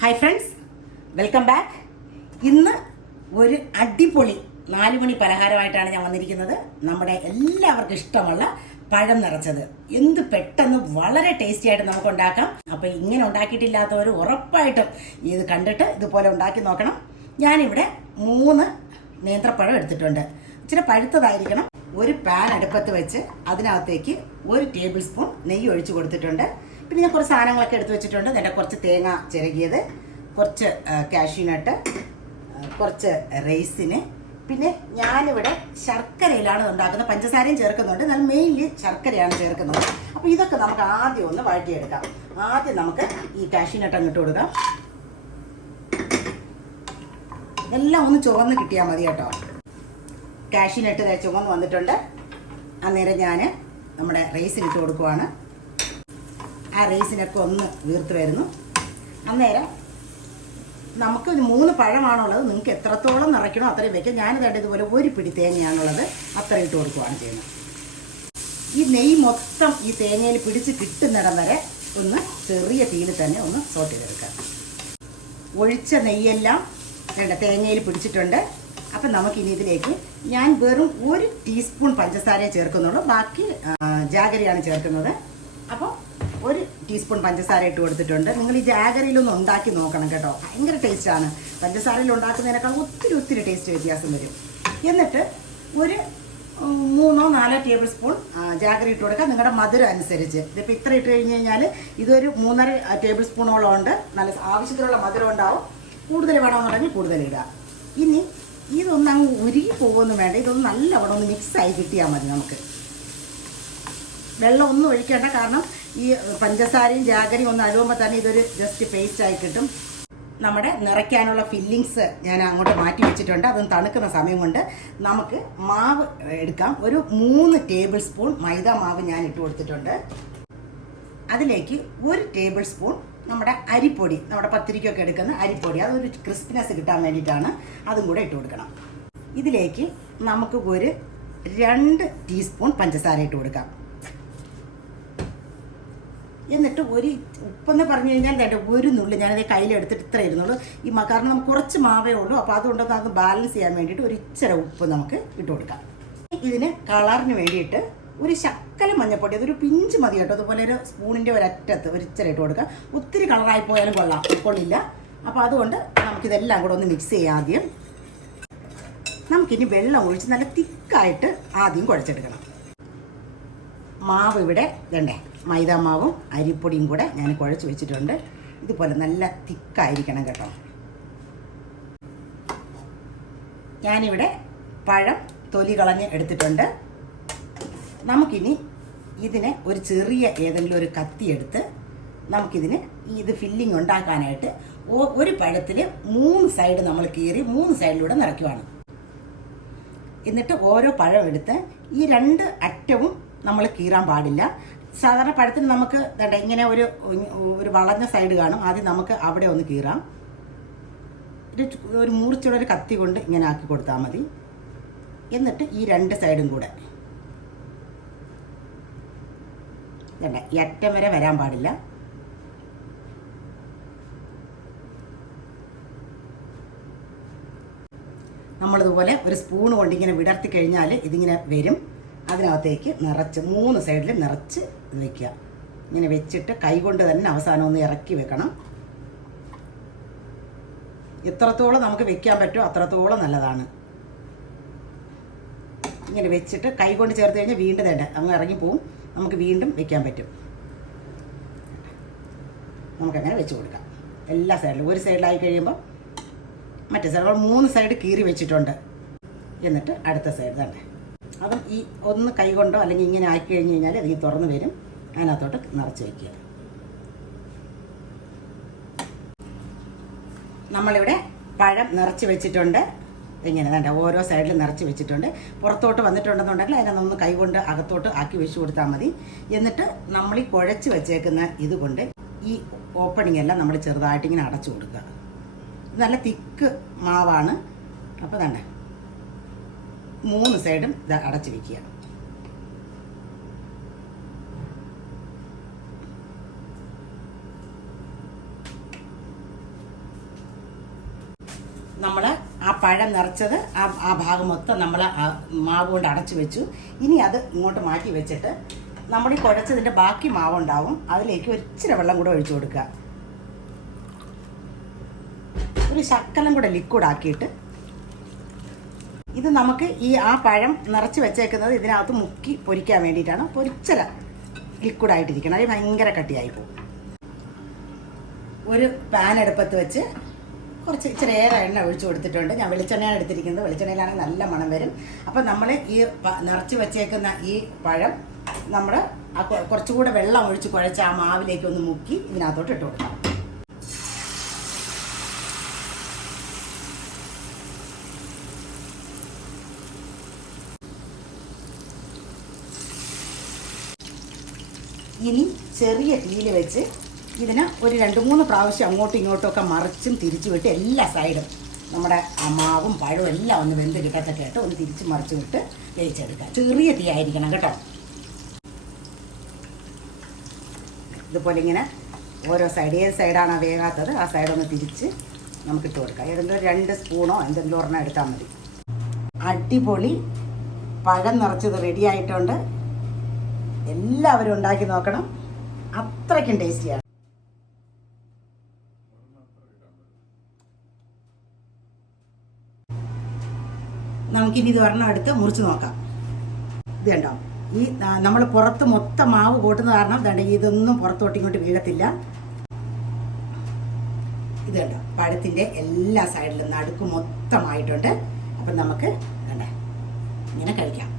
Hi friends welcome back ഇന്ന് ഒരു അടിപൊളി നാലുമണി പലഹാരമായിട്ടാണ് ഞാൻ വന്നിരിക്കുന്നത്. നമ്മുടെ എല്ലാവർക്കും ഇഷ്ടമുള്ള പഴം നിറച്ചത്. എന്ത് പെട്ടെന്ന് വളരെ ടേസ്റ്റി ആയിട്ട് നമുക്ക് ഉണ്ടാക്കാം. അപ്പോൾ ഇങ്ങനെ ഉണ്ടാക്കിയിട്ടില്ലാത്തവർ ഉറപ്പായിട്ടും ഇത് കണ്ടിട്ട് ഇതുപോലെ ഉണ്ടാക്കി നോക്കണം. ഞാനിവിടെ മൂന്ന് നേന്ത്രപ്പഴം എടുത്തിട്ടുണ്ട്. ഇച്ചിരി പഴുത്തതായിരിക്കണം. ഒരു പാൻ അടുപ്പത്ത് വെച്ച് അതിനകത്തേക്ക് ഒരു ടേബിൾ സ്പൂൺ നെയ്യ് ഒഴിച്ചു കൊടുത്തിട്ടുണ്ട്. പിന്നെ ഞാൻ കുറച്ച് സാധനങ്ങളൊക്കെ എടുത്ത് വെച്ചിട്ടുണ്ട്. എന്റെ കുറച്ച് തേങ്ങ ചിരകിയത് കുറച്ച് കാഷ്യൂനട്ട് കുറച്ച് റൈസിന് പിന്നെ ഞാനിവിടെ ശർക്കരയിലാണ് ഉണ്ടാക്കുന്നത്. പഞ്ചസാരയും ചേർക്കുന്നുണ്ട്. എന്നാൽ മെയിൻലി ശർക്കരയാണ് ചേർക്കുന്നത്. അപ്പോൾ ഇതൊക്കെ നമുക്ക് ആദ്യം ഒന്ന് വഴറ്റിയെടുക്കാം. ആദ്യം നമുക്ക് ഈ കാഷ്യൂനട്ട് അങ്ങോട്ട് കൊടുക്കാം. എല്ലാം ഒന്ന് ചുവന്ന് കിട്ടിയാൽ മതി കേട്ടോ. കാഷ്യൂനട്ട് ദേ ചുവന്ന് വന്നിട്ടുണ്ട്. അന്നേരം ഞാൻ നമ്മുടെ റൈസിനിട്ട് കൊടുക്കുവാണ്. ആ റൈസിനൊക്കെ ഒന്ന് വീർത്ത് വരുന്നു അന്നേരം നമുക്ക് മൂന്ന് പഴമാണുള്ളത്. നിങ്ങൾക്ക് എത്രത്തോളം നിറയ്ക്കണോ അത്രയും വെക്കാം. ഞാനിതേണ്ട ഇതുപോലെ ഒരു പിടി തേങ്ങയാണുള്ളത്. അത്രയും ഇട്ട് കൊടുക്കുവാണ് ചെയ്യുന്നത്. ഈ നെയ്യ് മൊത്തം ഈ തേങ്ങയിൽ പിടിച്ച് കിട്ടുന്നിടം വരെ ഒന്ന് ചെറിയ തീയിൽ തന്നെ ഒന്ന് സോട്ട് ചെയ്തെടുക്കാം. ഒഴിച്ച നെയ്യെല്ലാം വേണ്ട തേങ്ങയിൽ പിടിച്ചിട്ടുണ്ട്. അപ്പം നമുക്കിനി ഇതിലേക്ക് ഞാൻ വെറും ഒരു ടീസ്പൂൺ പഞ്ചസാരയെ ചേർക്കുന്നുള്ളൂ. ബാക്കി ജാഗരിയാണ് ചേർക്കുന്നത്. അപ്പോൾ ഒരു ടീസ്പൂൺ പഞ്ചസാര ഇട്ട് കൊടുത്തിട്ടുണ്ട്. നിങ്ങൾ ഈ ജാഗരിയിലൊന്ന് ഉണ്ടാക്കി നോക്കണം കേട്ടോ. ഭയങ്കര ടേസ്റ്റാണ്. പഞ്ചസാരയിൽ ഉണ്ടാക്കുന്നതിനേക്കാൾ ഒത്തിരി ഒത്തിരി ടേസ്റ്റ് വ്യത്യാസം വരും. എന്നിട്ട് ഒരു മൂന്നോ നാലോ ടേബിൾ സ്പൂൺ ജാഗരി ഇട്ട് കൊടുക്കുക. നിങ്ങളുടെ മധുരം അനുസരിച്ച്. ഇതിപ്പോൾ ഇത്ര ഇട്ട് കഴിഞ്ഞ് കഴിഞ്ഞാൽ ഇതൊരു മൂന്നര ടേബിൾ സ്പൂണോളം ഉണ്ട്. നല്ല ആവശ്യത്തിനുള്ള മധുരം ഉണ്ടാവും. കൂടുതൽ വേണമെന്നുണ്ടെങ്കിൽ കൂടുതൽ ഇടുക. ഇനി ഇതൊന്ന് അങ്ങ് ഉരുകി പോകുമെന്ന് വേണ്ട. ഇതൊന്ന് നല്ല അവിടെ ഒന്ന് മിക്സായി കിട്ടിയാൽ മതി നമുക്ക്. വെള്ളം ഒന്നും ഒഴിക്കേണ്ട. കാരണം ഈ പഞ്ചസാരയും ജാഗരിയും ഒന്ന് അഴുകുമ്പോൾ തന്നെ ഇതൊരു ജസ്റ്റ് പേസ്റ്റ് ആയി കിട്ടും. നമ്മുടെ നിറയ്ക്കാനുള്ള ഫില്ലിങ്സ് ഞാൻ അങ്ങോട്ട് മാറ്റി വെച്ചിട്ടുണ്ട്. അതൊന്ന് തണുക്കുന്ന സമയം കൊണ്ട് നമുക്ക് മാവ് എടുക്കാം. ഒരു മൂന്ന് ടേബിൾ സ്പൂൺ മൈദ മാവ് ഞാൻ ഇട്ട് കൊടുത്തിട്ടുണ്ട്. അതിലേക്ക് ഒരു ടേബിൾ സ്പൂൺ നമ്മുടെ അരിപ്പൊടി നമ്മുടെ പത്തിരിക്കൊക്കെ എടുക്കുന്ന അരിപ്പൊടി. അതൊരു ക്രിസ്പിനെസ് കിട്ടാൻ വേണ്ടിയിട്ടാണ് അതും കൂടെ ഇട്ട് കൊടുക്കണം. ഇതിലേക്ക് നമുക്ക് ഒരു രണ്ട് ടീസ്പൂൺ പഞ്ചസാര ഇട്ട് കൊടുക്കാം. എന്നിട്ട് ഒരു ഉപ്പെന്ന് പറഞ്ഞു കഴിഞ്ഞാൽ എന്റെ ഒരു നുള്ളി ഞാനത് കയ്യിലെടുത്തിട്ട് ഇത്ര ഇരുന്നുള്ളൂ. ഈ കാരണം നമുക്ക് കുറച്ച് മാവേ ഉള്ളൂ. അപ്പോൾ അതുകൊണ്ട് അത് ബാലൻസ് ചെയ്യാൻ വേണ്ടിയിട്ട് ഒരു ഇച്ചിര ഉപ്പ് നമുക്ക് ഇട്ട് കൊടുക്കാം. ഇതിന് കളറിന് വേണ്ടിയിട്ട് ഒരു ശക്കല മഞ്ഞപ്പൊടി അതൊരു പിഞ്ച് മതി കേട്ടോ. അതുപോലെ ഒരു സ്പൂണിന്റെ ഒരറ്റത്ത് ഒരു ഇച്ചിരി ഇട്ട് കൊടുക്കുക. ഒത്തിരി കളറായി പോയാലും കൊള്ളാം. കൊള്ളില്ല. അപ്പോൾ അതുകൊണ്ട് നമുക്കിതെല്ലാം കൂടെ ഒന്ന് മിക്സ് ചെയ്യാം ആദ്യം. നമുക്കിനി വെള്ളം ഒഴിച്ച് നല്ല തിക്കായിട്ട് ആദ്യം കുഴച്ചെടുക്കണം. മാവ് ഇവിടെ ഇതണ്ടേ മൈദ മാവും അരിപ്പൊടിയും കൂടെ ഞാൻ കുഴച്ച് വെച്ചിട്ടുണ്ട്. ഇതുപോലെ നല്ല തിക്കായിരിക്കണം കേട്ടോ. ഞാനിവിടെ പഴം തൊലി കളഞ്ഞ് എടുത്തിട്ടുണ്ട്. നമുക്കിനി ഇതിനെ ഒരു ചെറിയ ഏതെങ്കിലും ഒരു കത്തി എടുത്ത് നമുക്കിതിന് ഇത് ഫില്ലിംഗ് ഉണ്ടാക്കാനായിട്ട് ഒരു പഴത്തിൽ മൂന്ന് സൈഡ് നമ്മൾ കീറി മൂന്ന് സൈഡിലൂടെ നിറയ്ക്കുവാണ്. എന്നിട്ട് ഓരോ പഴം എടുത്ത് ഈ രണ്ട് അറ്റവും നമ്മൾ കീറാൻ പാടില്ല. സാധാരണ പഴത്തിന് നമുക്ക് ഇങ്ങനെ ഒരു ഒരു വളഞ്ഞ സൈഡ് കാണും. ആദ്യം നമുക്ക് അവിടെ ഒന്ന് കീറാം. ഒരു മൂർച്ചയുള്ള ഒരു കത്തി കൊണ്ട് ഇങ്ങനെ ആക്കി കൊടുത്താൽ മതി. എന്നിട്ട് ഈ രണ്ട് സൈഡും കൂടെ. വേണ്ട ഈ അറ്റം വരെ വരാൻ പാടില്ല. നമ്മളിതുപോലെ ഒരു സ്പൂൺ കൊണ്ട് ഇങ്ങനെ വിടർത്തി കഴിഞ്ഞാൽ ഇതിങ്ങനെ വരും. അതിനകത്തേക്ക് നിറച്ച് മൂന്ന് സൈഡിൽ നിറച്ച് വെക്കുക. ഇങ്ങനെ വെച്ചിട്ട് കൈ കൊണ്ട് തന്നെ അവസാനം ഒന്ന് ഇറക്കി വെക്കണം. എത്രത്തോളം നമുക്ക് വെക്കാൻ പറ്റുമോ അത്രത്തോളം നല്ലതാണ്. ഇങ്ങനെ വെച്ചിട്ട് കൈ കൊണ്ട് ചേർത്ത് കഴിഞ്ഞാൽ വീണ്ടും തേണ്ട അങ്ങ് ഇറങ്ങിപ്പോവും. നമുക്ക് വീണ്ടും വെക്കാൻ പറ്റും. നമുക്കങ്ങനെ വെച്ച് കൊടുക്കാം. എല്ലാ സൈഡിലും ഒരു സൈഡിലായി കഴിയുമ്പോൾ മറ്റേ സൈഡ് മൂന്ന് സൈഡ് കീറി വെച്ചിട്ടുണ്ട്. എന്നിട്ട് അടുത്ത സൈഡ് തന്നെ. അതും ഈ ഒന്ന് കൈ കൊണ്ടോ അല്ലെങ്കിൽ ഇങ്ങനെ ആക്കി കഴിഞ്ഞ് കഴിഞ്ഞാൽ അത് ഈ തുറന്ന് വരും. അതിനകത്തോട്ട് നിറച്ച് വയ്ക്കുക നമ്മളിവിടെ പഴം നിറച്ച് വെച്ചിട്ടുണ്ട്. ഇങ്ങനെ വേണ്ട ഓരോ സൈഡിൽ നിറച്ച് വെച്ചിട്ടുണ്ട്. പുറത്തോട്ട് വന്നിട്ടുണ്ടെന്നുണ്ടെങ്കിൽ അതിനൊന്ന് കൈകൊണ്ട് അകത്തോട്ട് ആക്കി വെച്ച് കൊടുത്താൽ മതി. എന്നിട്ട് നമ്മൾ ഈ കുഴച്ച് വെച്ചേക്കുന്ന ഇതുകൊണ്ട് ഈ ഓപ്പണിംഗ് എല്ലാം നമ്മൾ ചെറുതായിട്ട് ഇങ്ങനെ അടച്ചു കൊടുക്കുക. നല്ല തിക്ക് മാവാണ്. അപ്പോൾ തന്നെ മൂന്ന് സൈഡും ഇത് അടച്ചു വെക്കുക. നമ്മൾ പഴം നിറച്ചത് ആ ആ ഭാഗം മൊത്തം നമ്മൾ മാവ് കൊണ്ട് അടച്ചു വെച്ചു. ഇനി അത് ഇങ്ങോട്ട് മാറ്റി വെച്ചിട്ട് നമ്മൾ ഈ കുഴച്ചതിന്റെ ബാക്കി മാവുണ്ടാവും. അതിലേക്ക് ഒരു ഇച്ചിരി വെള്ളം കൂടെ ഒഴിച്ചു കൊടുക്കുക. ഒരു ശക്കലം കൂടെ ലിക്വിഡ് ആക്കിയിട്ട് ഇത് നമുക്ക് ഈ ആ പഴം നിറച്ച് വെച്ചേക്കുന്നത് ഇതിനകത്ത് മുക്കി പൊരിക്കാൻ വേണ്ടിയിട്ടാണ്. പൊരിച്ചര ലിക്വിഡായിട്ടിരിക്കണം അത് ഭയങ്കര കട്ടിയായി പോകും. ഒരു പാൻ അടുപ്പത്ത് വെച്ച് കുറച്ച് ഇച്ചിരിയേറെ എണ്ണ ഒഴിച്ചു കൊടുത്തിട്ടുണ്ട്. ഞാൻ വെളിച്ചെണ്ണയാണ് എടുത്തിരിക്കുന്നത്. വെളിച്ചെണ്ണയിലാണെങ്കിൽ നല്ല മണം വരും. അപ്പം നമ്മൾ ഈ നിറച്ച് വെച്ചേക്കുന്ന ഈ പഴം നമ്മൾ കുറച്ചുകൂടെ വെള്ളം ഒഴിച്ച് കുഴച്ച് ആ മാവിലേക്ക് ഒന്ന് മുക്കി ഇതിനകത്തോട്ട് ഇട്ട് കൊടുക്കാം. ഇനി ചെറിയ തീയിൽ വെച്ച് ഇതിന് ഒരു രണ്ട് മൂന്ന് പ്രാവശ്യം അങ്ങോട്ടും ഇങ്ങോട്ടും ഒക്കെ മറിച്ചും തിരിച്ചു വിട്ട് എല്ലാ സൈഡും നമ്മുടെ അമാവും മാവും പഴവും എല്ലാം ഒന്ന് വെന്ത് കിട്ടത്തൊക്കെ ആയിട്ട് ഒന്ന് തിരിച്ച് മറിച്ച് വിട്ട് വേവിച്ചെടുക്കുക ചെറിയ തീ ആയിരിക്കണം കേട്ടോ. ഇതുപോലെ ഇങ്ങനെ ഓരോ സൈഡ് ഏത് സൈഡാണോ വേകാത്തത് ആ സൈഡൊന്ന് തിരിച്ച് നമുക്ക് ഇട്ട് കൊടുക്കാം. ഏതെങ്കിലും രണ്ട് സ്പൂണോ എന്തെങ്കിലും ഒരെണ്ണം എടുത്താൽ മതി. അടിപൊളി പഴം നിറച്ചത് റെഡി ആയിട്ടുണ്ട്. എല്ലാവരും ഉണ്ടാക്കി നോക്കണം. അത്രയ്ക്കും ടേസ്റ്റിയാണ് നമുക്കിനി ഇത് ഒരെണ്ണം എടുത്ത് മുറിച്ച് നോക്കാം. ഇത് കണ്ടോ? ഈ നമ്മൾ പുറത്ത് മൊത്തം മാവ് കൂട്ടുന്ന കാരണം ഇതാണ് ഇതൊന്നും പുറത്തോട്ടിങ്ങോട്ട് വീഴത്തില്ല. ഇത് കണ്ടോ? പഴത്തിന്റെ എല്ലാ സൈഡിലും നടുക്ക് മൊത്തമായിട്ടുണ്ട്. അപ്പം നമുക്ക് കണ്ടേ ഇങ്ങനെ കഴിക്കാം.